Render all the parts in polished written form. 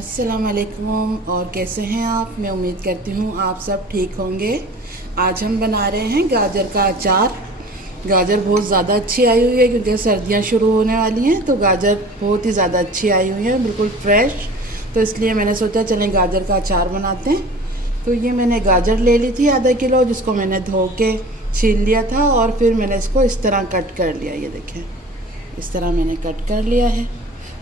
अस्सलाम वालेकुम। और कैसे हैं आप? मैं उम्मीद करती हूँ आप सब ठीक होंगे। आज हम बना रहे हैं गाजर का अचार। गाजर बहुत ज़्यादा अच्छी आई हुई है क्योंकि सर्दियाँ शुरू होने वाली हैं, तो गाजर बहुत ही ज़्यादा अच्छी आई हुई है, बिल्कुल फ्रेश। तो इसलिए मैंने सोचा चलें गाजर का अचार बनाते हैं। तो ये मैंने गाजर ले ली थी आधा किलो, जिसको मैंने धो के छील लिया था और फिर मैंने इसको इस तरह कट कर लिया। ये देखें, इस तरह मैंने कट कर लिया है।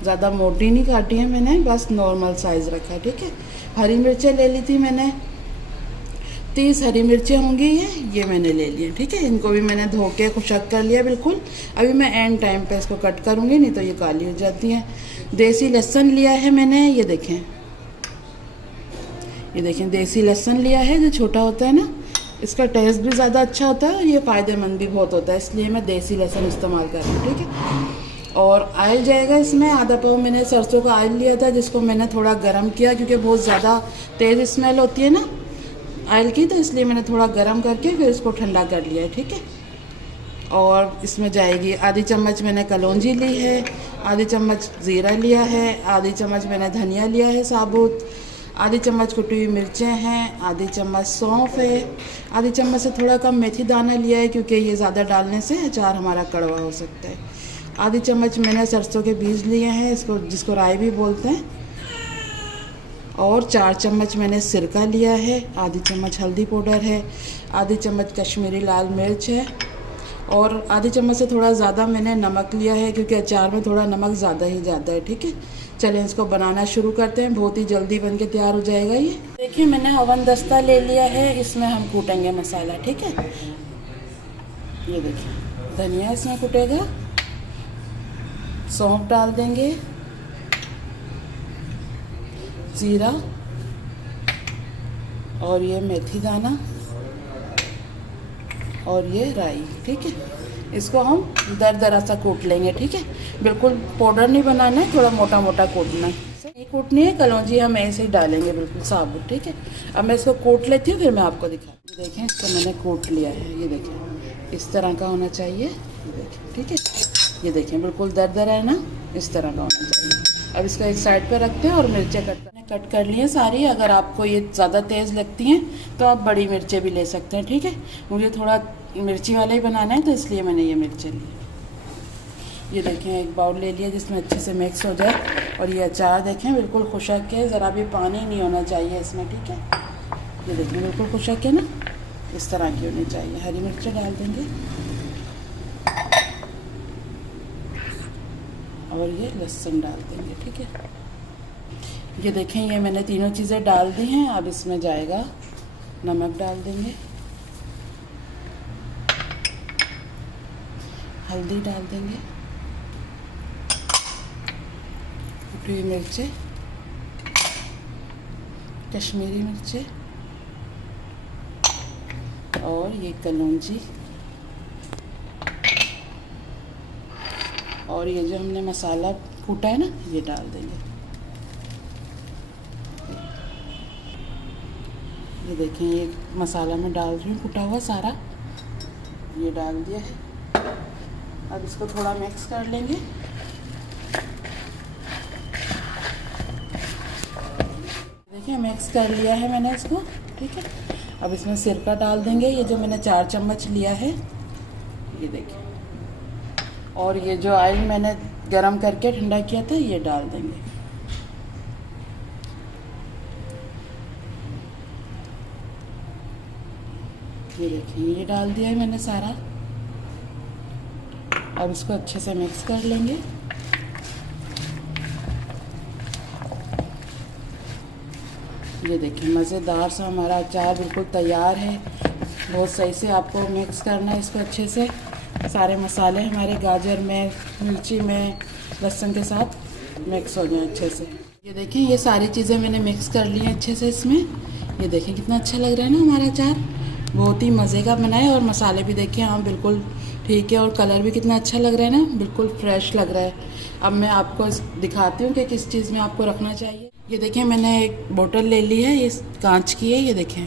ज़्यादा मोटी नहीं काटी है मैंने, बस नॉर्मल साइज़ रखा है। ठीक है। हरी मिर्चें ले ली थी मैंने, 30 हरी मिर्चें होंगी ये मैंने ले लिए। ठीक है। इनको भी मैंने धो के खुशक कर लिया बिल्कुल। अभी मैं एंड टाइम पे इसको कट करूँगी, नहीं तो ये काली हो जाती हैं। देसी लहसुन लिया है मैंने, ये देखें, ये देखें देसी लहसुन लिया है, जो छोटा होता है ना, इसका टेस्ट भी ज़्यादा अच्छा होता है और ये फ़ायदेमंद भी बहुत होता है, इसलिए मैं देसी लहसुन इस्तेमाल कर रही हूँ। ठीक है। और ऑयल जाएगा इसमें, आधा पाव मैंने सरसों का ऑयल लिया था, जिसको मैंने थोड़ा गरम किया क्योंकि बहुत ज़्यादा तेज़ स्मेल होती है ना ऑयल की, तो इसलिए मैंने थोड़ा गरम करके फिर इसको ठंडा कर लिया है। ठीक है। और इसमें जाएगी आधी चम्मच मैंने कलौंजी ली है, आधी चम्मच ज़ीरा लिया है, आधी चम्मच मैंने धनिया लिया है साबुत, आधी चम्मच कुटी हुई मिर्चें हैं, आधी चम्मच सौंफ है, आधी चम्मच से थोड़ा कम मेथी दाना लिया है क्योंकि ये ज़्यादा डालने से अचार हमारा कड़वा हो सकता है। आधी चम्मच मैंने सरसों के बीज लिए हैं, इसको जिसको राई भी बोलते हैं। और 4 चम्मच मैंने सिरका लिया है, आधी चम्मच हल्दी पाउडर है, आधी चम्मच कश्मीरी लाल मिर्च है और आधी चम्मच से थोड़ा ज़्यादा मैंने नमक लिया है क्योंकि अचार में थोड़ा नमक ज़्यादा ही जाता है। ठीक है। चलें इसको बनाना शुरू करते हैं, बहुत ही जल्दी बन के तैयार हो जाएगा ये। देखिए मैंने ओवन दस्ता ले लिया है, इसमें हम कूटेंगे मसाला। ठीक है। ये देखिए धनिया इसमें कूटेगा, सौंफ डाल देंगे, जीरा और ये मेथी दाना और ये राई। ठीक है। इसको हम दरदरा सा कूट लेंगे। ठीक है। बिल्कुल पाउडर नहीं बनाना है, थोड़ा मोटा मोटा कूटना है। ये कूटनी है, कलौंजी हम ऐसे ही डालेंगे बिल्कुल साबुत। ठीक है। अब मैं इसको कूट लेती हूँ, फिर मैं आपको दिखाती हूँ। देखें इसको मैंने कूट लिया है, ये देखें इस तरह का होना चाहिए। ये देखें। ठीक है। ये देखें बिल्कुल दरदरा है ना, इस तरह का होना चाहिए। अब इसको एक साइड पे रखते हैं और मिर्चें कट कर ली हैं सारी। अगर आपको ये ज़्यादा तेज़ लगती हैं तो आप बड़ी मिर्चें भी ले सकते हैं। ठीक है। मुझे थोड़ा मिर्ची वाला ही बनाना है तो इसलिए मैंने ये मिर्चें ली। ये देखें एक बाउल ले लिया जिसमें अच्छे से मिक्स हो जाए। और ये अचार देखें बिल्कुल खुशक है, ज़रा भी पानी नहीं होना चाहिए इसमें। ठीक है। ये देखें बिल्कुल खुशक है ना, इस तरह की होनी चाहिए। हरी मिर्चें डाल देंगे और ये लहसुन डाल देंगे। ठीक है। ये देखें ये मैंने तीनों चीज़ें डाल दी हैं। अब इसमें जाएगा नमक डाल देंगे, हल्दी डाल देंगे, कुटी हुई मिर्चें, कश्मीरी मिर्चें और ये कलौंजी और ये जो हमने मसाला कूटा है ना, ये डाल देंगे। ये देखें ये मसाला मैं डाल रही हूँ कूटा हुआ सारा, ये डाल दिया है। अब इसको थोड़ा मिक्स कर लेंगे। देखिए मिक्स कर लिया है मैंने इसको। ठीक है। अब इसमें सिरका डाल देंगे, ये जो मैंने 4 चम्मच लिया है, ये देखिए। और ये जो ऑयल मैंने गरम करके ठंडा किया था, ये डाल देंगे। ये देखिए ये डाल दिया है मैंने सारा। अब इसको अच्छे से मिक्स कर लेंगे। ये देखिए मज़ेदार सा हमारा अचार बिल्कुल तैयार है। बहुत सही से आपको मिक्स करना है इसको अच्छे से, सारे मसाले हमारे गाजर में, मिर्ची में, लहसुन के साथ मिक्स हो जाए अच्छे से। ये देखिए ये सारी चीज़ें मैंने मिक्स कर ली हैं अच्छे से इसमें। ये देखिए कितना अच्छा लग रहा है ना हमारा अचार, बहुत ही मज़े का बना है। और मसाले भी देखिए हाँ बिल्कुल ठीक है, और कलर भी कितना अच्छा लग रहा है ना, बिल्कुल फ्रेश लग रहा है। अब मैं आपको दिखाती हूँ कि किस चीज़ में आपको रखना चाहिए। ये देखें मैंने एक बोतल ले ली है, ये कांच की है। ये देखें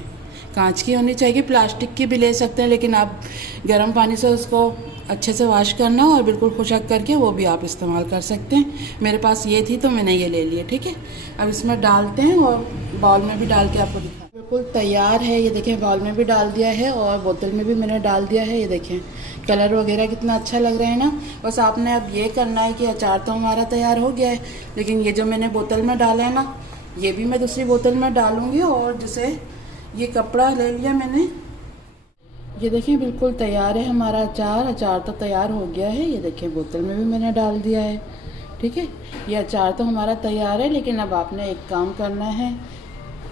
कांच की होनी चाहिए, प्लास्टिक की भी ले सकते हैं, लेकिन आप गर्म पानी से उसको अच्छे से वॉश करना और बिल्कुल खुशक करके वो भी आप इस्तेमाल कर सकते हैं। मेरे पास ये थी तो मैंने ये ले लिए, ठीक है। अब इसमें डालते हैं और बाउल में भी डाल के आपको दिखा। बिल्कुल तैयार है, ये देखें बाउल में भी डाल दिया है और बोतल में भी मैंने डाल दिया है। ये देखें कलर वगैरह कितना अच्छा लग रहा है ना। बस आपने अब ये करना है कि अचार तो हमारा तैयार हो गया है, लेकिन ये जो मैंने बोतल में डाला है ना, ये भी मैं दूसरी बोतल में डालूँगी। और जैसे ये कपड़ा ले लिया मैंने, ये देखें बिल्कुल तैयार है हमारा अचार। अचार तो तैयार हो गया है, ये देखें बोतल में भी मैंने डाल दिया है, ठीक है। ये अचार तो हमारा तैयार है, लेकिन अब आपने एक काम करना है।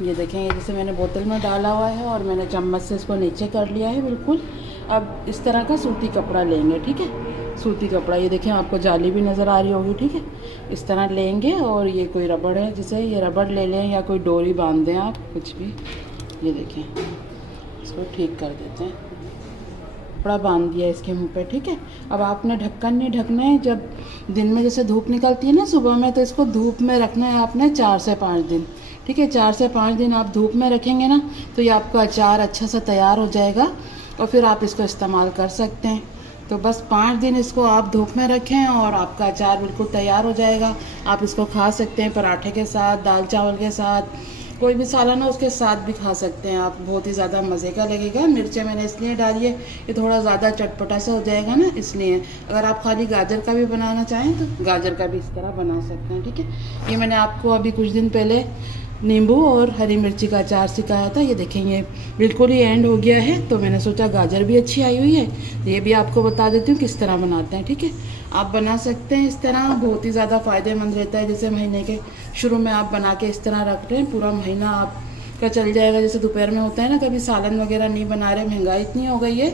ये देखें ये जैसे मैंने बोतल में डाला हुआ है और मैंने चम्मच से इसको नीचे कर लिया है बिल्कुल। अब इस तरह का सूती कपड़ा लेंगे, ठीक है। सूती कपड़ा, ये देखें आपको जाली भी नज़र आ रही होगी, ठीक है। इस तरह लेंगे और ये कोई रबड़ है, जैसे ये रबड़ ले लें या कोई डोरी बांध दें आप, कुछ भी। ये देखें इसको ठीक कर देते हैं, कपड़ा बांध दिया इसके मुंह पे, ठीक है। अब आपने ढक्कन नहीं ढकना है। जब दिन में जैसे धूप निकलती है ना सुबह में, तो इसको धूप में रखना है आपने 4 से 5 दिन, ठीक है। 4 से 5 दिन आप धूप में रखेंगे ना, तो ये आपका अचार अच्छा सा तैयार हो जाएगा और फिर आप इसको इस्तेमाल कर सकते हैं। तो बस 5 दिन इसको आप धूप में रखें और आपका अचार बिल्कुल तैयार हो जाएगा। आप इसको खा सकते हैं पराठे के साथ, दाल चावल के साथ, कोई भी सालन हो उसके साथ भी खा सकते हैं आप। बहुत ही ज़्यादा मज़े का लगेगा। मिर्चें मैंने इसलिए डाली है, ये थोड़ा ज़्यादा चटपटा सा हो जाएगा ना, इसलिए। अगर आप खाली गाजर का भी बनाना चाहें तो गाजर का भी इस तरह बना सकते हैं, ठीक है। ये मैंने आपको अभी कुछ दिन पहले नींबू और हरी मिर्ची का अचार सिखाया था। ये देखें ये बिल्कुल ही एंड हो गया है, तो मैंने सोचा गाजर भी अच्छी आई हुई है, ये भी आपको बता देती हूँ किस तरह बनाते हैं, ठीक है। आप बना सकते हैं इस तरह, बहुत ही ज़्यादा फ़ायदेमंद रहता है। जैसे महीने के शुरू में आप बना के इस तरह रख रहे हैं, पूरा महीना आपका चल जाएगा। जैसे दोपहर में होता है ना, कभी सालन वगैरह नहीं बना रहे, महंगाई इतनी हो गई है,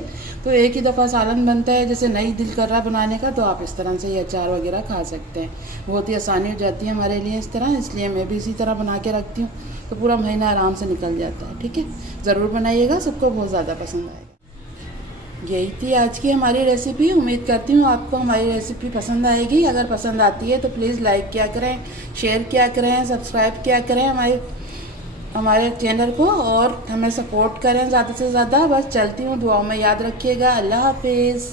तो एक ही दफ़ा सालन बनता है, जैसे नहीं दिल कर रहा बनाने का, तो आप इस तरह से ये अचार वगैरह खा सकते हैं। बहुत ही आसानी हो जाती है हमारे लिए इस तरह, इसलिए मैं भी इसी तरह बना के रखती हूँ, तो पूरा महीना आराम से निकल जाता है, ठीक है। ज़रूर बनाइएगा, सबको बहुत ज़्यादा पसंद आएगा। यही थी आज की हमारी रेसिपी। उम्मीद करती हूँ आपको हमारी रेसिपी पसंद आएगी। अगर पसंद आती है तो प्लीज़ लाइक किया करें, शेयर किया करें, सब्सक्राइब किया करें हमारे चैनल को और हमें सपोर्ट करें ज़्यादा से ज़्यादा। बस चलती हूँ, दुआओं में याद रखिएगा। अल्लाह हाफिज़।